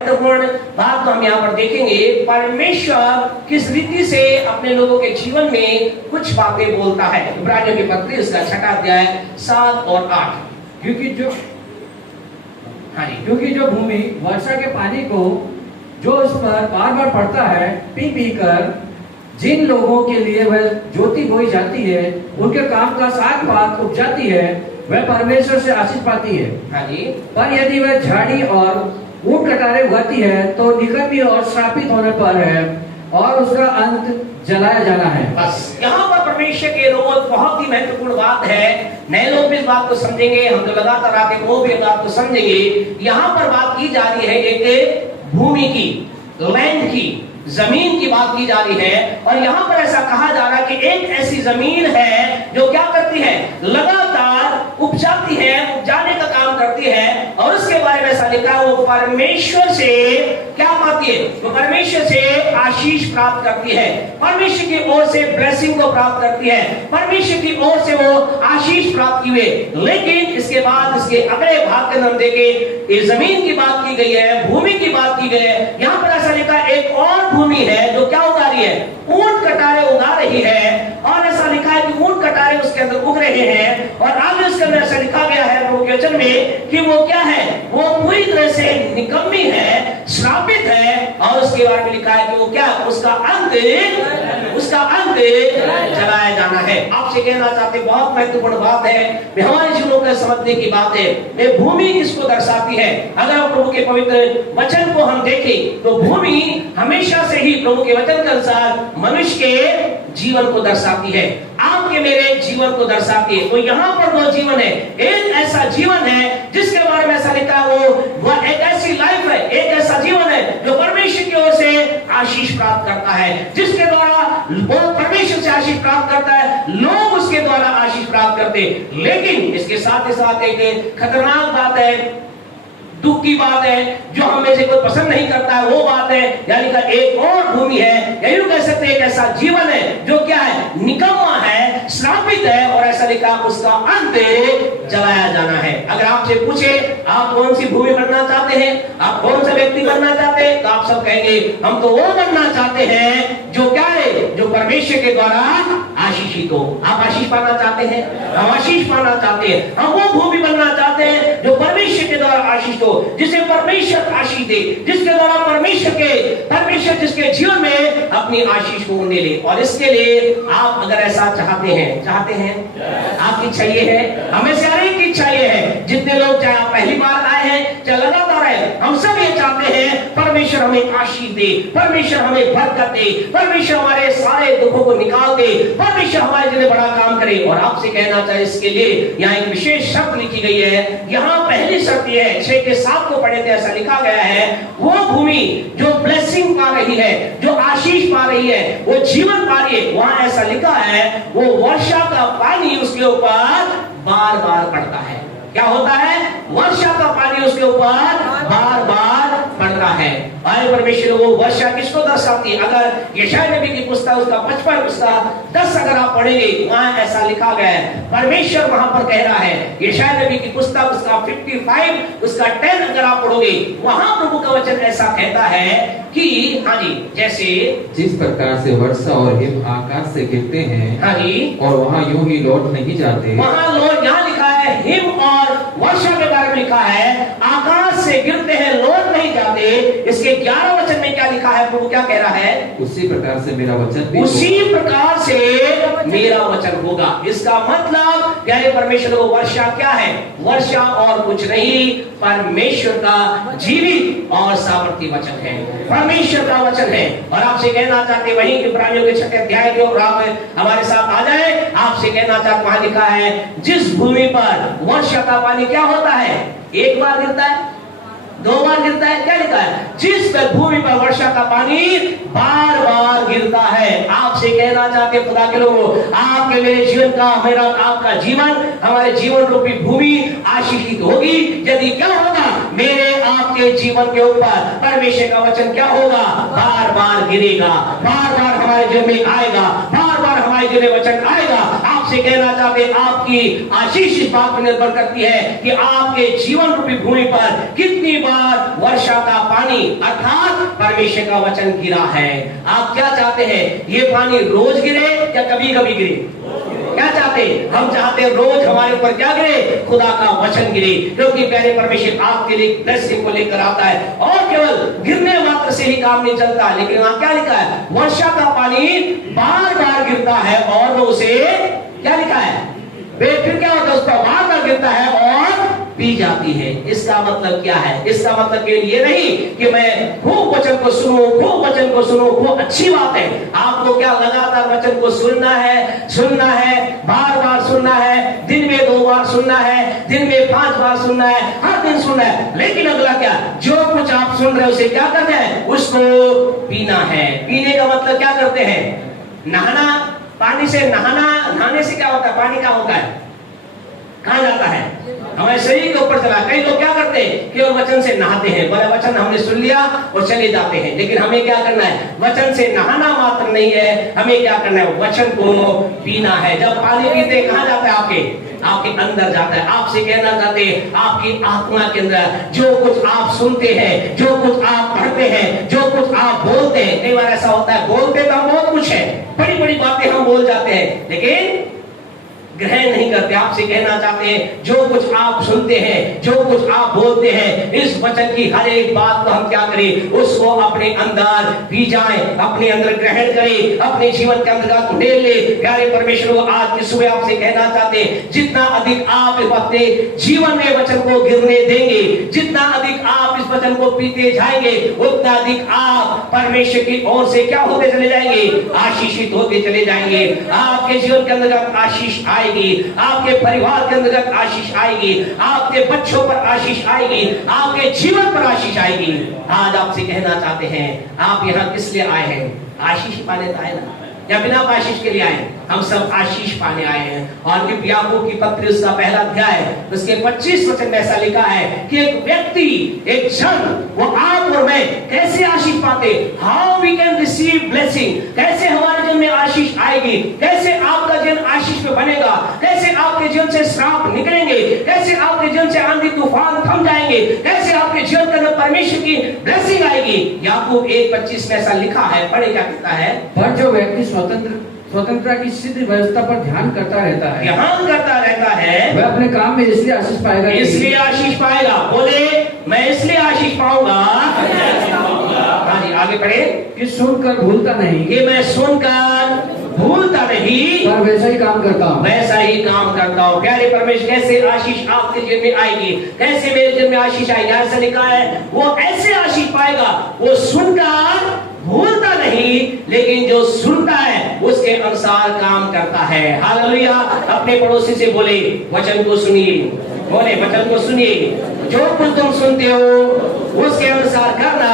महत्वपूर्ण बात तो हम यहाँ पर देखेंगे, परमेश्वर किस रीति से अपने लोगों के जीवन में कुछ बातें बोलता है। इब्रानियों की पत्री उसका 6 अध्याय 7 और 8। क्योंकि जो भूमि वर्षा के पानी को जो उस पर बार बार पड़ता है पी पी कर जिन लोगों के लिए वह ज्योति बोई जाती है, उनके काम का साग पात उपजाती है, वह परमेश्वर से आशीष पाती है। पर यदि वह झाड़ी और ऊंट कटारे उगाती है तो निकम्मी और श्रापित होने पर है और उसका अंत जलाया जाना है। बस यहाँ पर परमेश्वर के लोगों बहुत ही महत्वपूर्ण बात है। नए लोग भी इस बात को समझेंगे, हम जो लगातार आते हैं वो भी इस बात को समझेंगे। यहाँ पर बात की जा रही है एक भूमि की, लैंड की, जमीन की बात की जा रही है। और यहाँ पर ऐसा कहा जा रहा है कि एक ऐसी जमीन है जो क्या करती है, लगातार उपजाती है, उपजाने का काम करती है। और उसके बारे में ऐसा लिखा है वो परमेश्वर से क्या पाती है, वो परमेश्वर से आशीष प्राप्त करती है, परमेश्वर की ओर से ब्लेसिंग को प्राप्त करती है, परमेश्वर की ओर से वो आशीष प्राप्त हुए। लेकिन इसके बाद इसके अगले भाग के अंदर देखें, इस जमीन की बात की गई है, भूमि की बात की गई है। यहाँ पर ऐसा लिखा एक और भूमि है जो क्या उगा रही है, ऊंट कटारे उगा रही है। और ऐसा लिखा है कि ऊंट कटारे उसके अंदर उग रहे हैं। और आगे उसके अंदर ऐसा लिखा गया है प्रभु के वचन में कि वो क्या है, वो पूरी तरह से निकम्मी है, श्रापित है। और उसके बारे में लिखा है कि वो क्या, उसका अंत जलाया जाना है। आपसे कहना चाहते बहुत महत्वपूर्ण बात है, हमारे जीवनों को समझने की बात है। ये भूमि किसको दर्शाती है? अगर हम प्रभु के पवित्र वचन को हम देखें तो भूमि हमेशा से ही प्रभु के वचन के अनुसार मनुष्य के जीवन को दर्शाती है, आपके मेरे जीवन को दर्शाती है। तो यहाँ पर वो जीवन है, एक ऐसा जीवन है जिसके बारे में ऐसा लिखा है वो एक ऐसी लाइफ है, एक ऐसा जीवन है जो परमेश्वर की ओर से आशीष प्राप्त करता है, जिसके द्वारा वो परमेश्वर से आशीष प्राप्त करता है, लोग उसके द्वारा आशीष प्राप्त करते हैं। लेकिन इसके साथ ही साथ एक खतरनाक बात है, दुख की बात है, जो हम में से कोई पसंद नहीं करता है वो बात है। यानी कि एक और भूमि है, या यूं कह सकते हैं एक ऐसा जीवन है जो क्या है, निकम्मा है, श्रापित है। और ऐसा लिखा उसका अंत जलाया जाना है। अगर आपसे पूछे आप कौन सी भूमि बनना चाहते हैं, आप कौन सा व्यक्ति बनना चाहते हैं, तो आप सब कहेंगे हम तो वो बनना चाहते हैं जो क्या है, जो परमेश्वर के द्वारा आशीषित हो। आप आशीष पाना चाहते हैं, हम आशीष पाना चाहते हैं। हम वो भूमि बनना चाहते हैं जो परमेश्वर के द्वारा आशीष हो, जिसे परमेश्वर आशीष दे, जिसके द्वारा परमेश्वर जिसके जीवन में अपनी आशीष को ले ले। और इसके लिए आप अगर ऐसा चाहते हैं आपकी इच्छा ये है, हमें से हर एक की इच्छा ये है, जितने लोग चाहे आप पहली बार आए हैं चाहे लगातार आए, हम सब ये चाहते हैं परमेश्वर हमें आशीष दे, परमेश्वर हमें बरकत दे, परमेश्वर हमारे सारे दुखों को निकाल दे, परमेश्वर हमारे लिए बड़ा काम करे। और आपसे कहना चाहिए इसके लिए यहाँ एक विशेष शब्द लिखी गई है। यहाँ पहली शब्द ये है, 6 के 7 को पढ़े थे, ऐसा लिखा गया है वो भूमि जो ब्लेसिंग पा रही है, जो आशीष पा रही है, वो जीवन पा रही है, वहां ऐसा लिखा है वो वर्षा का पानी उसके ऊपर बार बार पड़ता है। क्या होता है, वर्षा का पानी उसके ऊपर बार बार पड़ता है। आए परमेश्वर वो वर्षा किसको दर्शाती है? अगर यशायाह नबी की पुस्तक उसका 55 उसका 10 अगर आप पढ़ेंगे, वहां ऐसा लिखा गया है, परमेश्वर वहां पर कह रहा है, यशायाह नबी की पुस्तक उसका 55 उसका 10 अगर आप पढ़ोगे, वहां प्रभु का वचन ऐसा कहता है कि हाँ जी, जैसे जिस प्रकार से वर्षा और हिम आकाश से गिरते हैं, हाँ जी, और वहाँ यूं ही लौट नहीं जाते, वहां लौट, यहाँ लिखा है हिम और वर्षा के बारे में लिखा है, आकाश से गिरते हैं लौट नहीं जाते। इसके 11 वचन में क्या लिखा है, प्रभु क्या कह रहा है, उसी प्रकार से मेरा वचन भी उसी प्रकार से मेरा वचन होगा। इसका मतलब प्यारे परमेश्वर को वर्षा क्या है, वर्षा और कुछ नहीं, परमेश्वर का जीवित और सामर्थ्य वचन है, परमेश्वर का वचन है। और आपसे कहना चाहते वहीं इब्रानियों के 6 अध्याय के ऊपर आप हमारे साथ आ जाए, आपसे कहना चाहते वहां लिखा है जिस भूमि पर वर्षा का पानी क्या होता है, एक बार गिरता है, 2 बार गिरता है, क्या लिखा है, जिस भूमि पर वर्षा का पानी बार बार गिरता है। आपसे कहना चाहते खुदा के लोगों, आपके मेरे जीवन का, मेरा आपका जीवन, हमारे जीवन रूपी भूमि आशीषित होगी यदि क्या होगा, मेरे आपके जीवन के ऊपर परमेश्वर का वचन क्या होगा, बार बार गिरेगा, बार बार हमारे जीवन में आएगा, बार बार हमारे जीवन में वचन आएगा। आप आपसे कहना चाहते हैं, आपकी आशीष इस बात पर निर्भर करती है कि आपके जीवन रूपी भूमि पर कितनी बार वर्षा का पानी अर्थात परमेश्वर का वचन गिरा है। आप क्या चाहते हैं, ये पानी रोज गिरे या कभी कभी गिरे? क्या चाहते हैं? हम चाहते हैं रोज हमारे ऊपर क्या गिरे, खुदा का वचन गिरे, क्योंकि प्यारे परमेश्वर आपके लिए ब्लेसिंग को लेकर आता है। और केवल गिरने मात्र से ही काम नहीं चलता, लेकिन वहां क्या लिखा है, वर्षा का पानी बार बार गिरता है और वो उसे क्या लिखा है, फिर क्या होता है, उस पर बार बार गिरता है और पी जाती है। इसका मतलब क्या है? इसका मतलब केवल ये नहीं कि मैं खूब वचन को सुनूं, खूब वचन को सुनूं, खूब अच्छी बात है। आपको क्या लगातार वचन को सुनना है, बार बार सुनना है, दिन में 2 बार सुनना है, दिन में 5 बार सुनना है, हर दिन सुनना है। लेकिन अगला क्या, जो कुछ आप सुन रहे हो उसे क्या करना है, उसको पीना है। पीने का मतलब क्या करते हैं, नहाना। पानी से नहाने से क्या होता है, पानी क्या होता है, कहां जाता है, हमारे शरीर के ऊपर चला। कई लोग क्या करते हैं, केवल वचन से नहाते हैं, बड़ा वचन हमने सुन लिया और चले जाते हैं। लेकिन हमें क्या करना है, वचन से नहाना मात्र नहीं है, हमें क्या करना है, वचन को पीना है। जब पानी पीते कहां जाता है, आपके अंदर जाता है। आपसे कहना चाहते हैं, आपकी आत्मा के अंदर जो कुछ आप सुनते हैं, जो कुछ आप पढ़ते हैं, जो कुछ आप बोलते हैं, कई बार ऐसा होता है, बोलते तो हम बहुत कुछ है, बड़ी बड़ी बातें हम बोल जाते हैं, लेकिन ग्रहण नहीं करते। आपसे कहना चाहते हैं, जो कुछ आप सुनते हैं, जो कुछ आप बोलते हैं, इस वचन की हर एक बात को हम क्या करें, उसको अपने अंदर पी जाएं, अपने अंदर ग्रहण करें, अपने जीवन के अंदर ले ले। प्यारे परमेश्वर को आज की सुबह आपसे कहना चाहते हैं, जितना अधिक आप अपने जीवन में वचन को गिरने देंगे, जितना अधिक आप इस वचन को पीते जाएंगे, उतना अधिक आप परमेश्वर की ओर से क्या होते चले जाएंगे, आशीषित होते चले जाएंगे। आपके जीवन के अंदर आशीष आएगी, आपके परिवार के अंतर्गत आशीष आएगी, आपके बच्चों पर आशीष आएगी, आपके जीवन पर आशीष आएगी। आज आपसे कहना चाहते हैं, आप यहाँ किस लिए आए हैं, आशीष पाने आए ना, या बिना आशीष के लिए आए? हम सब आशीष पाने आए हैं। और याकूब की पत्री उसका पहला अध्याय उसके 25 वचन में ऐसा लिखा है कि एक व्यक्ति, एक जन, वो आप और मैं कैसे आशीष पाते, how we can receive blessing, कैसे हमारे जीवन में आशीष आएगी, कैसे आपका जीवन आशीष में बनेगा, कैसे आपके जीवन से श्राप निकलेंगे, कैसे आपके जीवन से आंधी तूफान थम जाएंगे, कैसे आपके जीवन के अंदर परमेश्वर की ब्लेसिंग आएगी। याकूब 1:25 में ऐसा लिखा है, पढ़े क्या कहता है, पर जो व्यक्ति स्वतंत्रता की सिद्ध व्यवस्था पर ध्यान करता रहता है, वह अपने काम में इसलिए आशीष पाएगा, इसलिए आशीष पाएगा। बोले, मैं इसलिए आशीष पाऊंगा, हाँ जी आगे पढ़े, कि सुनकर भूलता नहीं, कि मैं सुनकर भूलता नहीं, पर वैसा ही काम करता हूँ, वैसा ही काम करता हूँ। प्यारे परमेश्वर, कैसे आशीष आपके जीवन में आएगी, कैसे मेरे जीवन में आशीष आएगी, ऐसा लिखा है, वो ऐसे आशीष पाएगा, वो सुनकर भूलता नहीं, लेकिन जो सुनता है उसके अनुसार काम करता है। हालेलुया। अपने पड़ोसी से बोले, वचन को सुनिए, बोले वचन को सुनिए, जो कुछ तुम सुनते हो उसके अनुसार करना,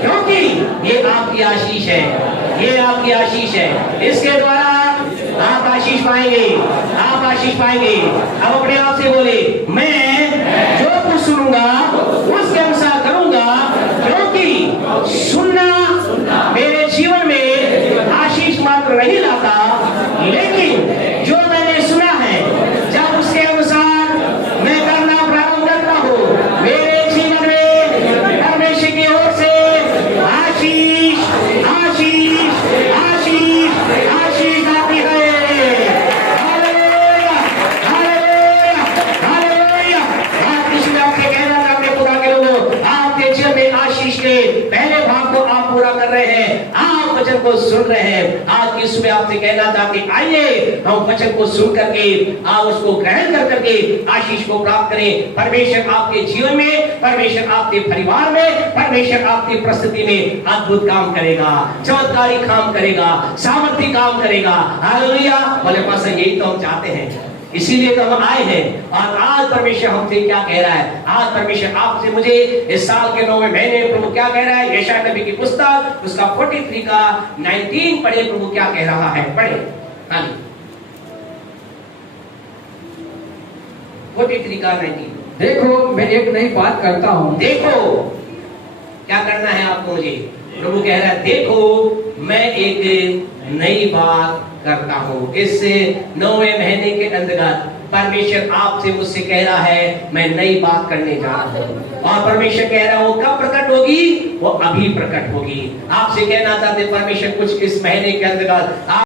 क्योंकि ये आपकी आशीष है, ये आपकी आशीष है। इसके द्वारा आप आशीष पाएंगे, आप आशीष पाएंगे। अब अपने आप से बोले, मैं जो कुछ सुनूंगा उसके अनुसार करूंगा, क्योंकि सुनना मेरे जीवन में आशीष मात्र नहीं लाता, लेकिन जो मैंने सुना है जब उसके अनुसार मैं करना प्रारंभ करता हूँ, मेरे जीवन में परमेश्वर की ओर से आशीष आशीष आशीष आशीष आती है। Hallelujah, hallelujah, hallelujah. आप किसी ने आपसे कहना चाहते, खुदा के लोगों, आपके जीवन में आशीष के पहले भाग को आप पूरा कर रहे हैं, आप वचन को सुन रहे हैं। आज की सुबह आपसे कहना चाहते, आइए हम वचन को सुन करके आप उसको ग्रहण कर करके आशीष को प्राप्त करें। परमेश्वर आपके जीवन में, परमेश्वर आपके परिवार में, परमेश्वर आपकी परिस्थिति में अद्भुत काम करेगा, चमत्कारी काम करेगा, सामर्थ्य काम करेगा। हालेलुया। बोले पास्टर, यही तो हम चाहते हैं, इसीलिए तो हम आए हैं। और आज परमेश्वर हमसे क्या कह रहा है, आज परमेश्वर आपसे मुझे इस साल के 9वें महीने प्रभु क्या कह रहा है, यशायाह नबी की पुस्तक उसका 43 का 19 पढ़े, प्रभु क्या कह रहा है, पढ़े। हाँ जी, 43 का 19। देखो मैं एक नई बात करता हूँ, देखो क्या करना है आपको, मुझे प्रभु कह रहा है देखो मैं एक नई बात करता हूं। इस 9वें महीने के अंतर्गत परमेश्वर आपसे मुझसे कह रहा है मैं नई बात करने जा रहा हूं। और परमेश्वर कह रहा है वो कब प्रकट होगी? वो अभी प्रकट होगी। आपसे कहना चाहते परमेश्वर कुछ इस महीने के अंतर्गत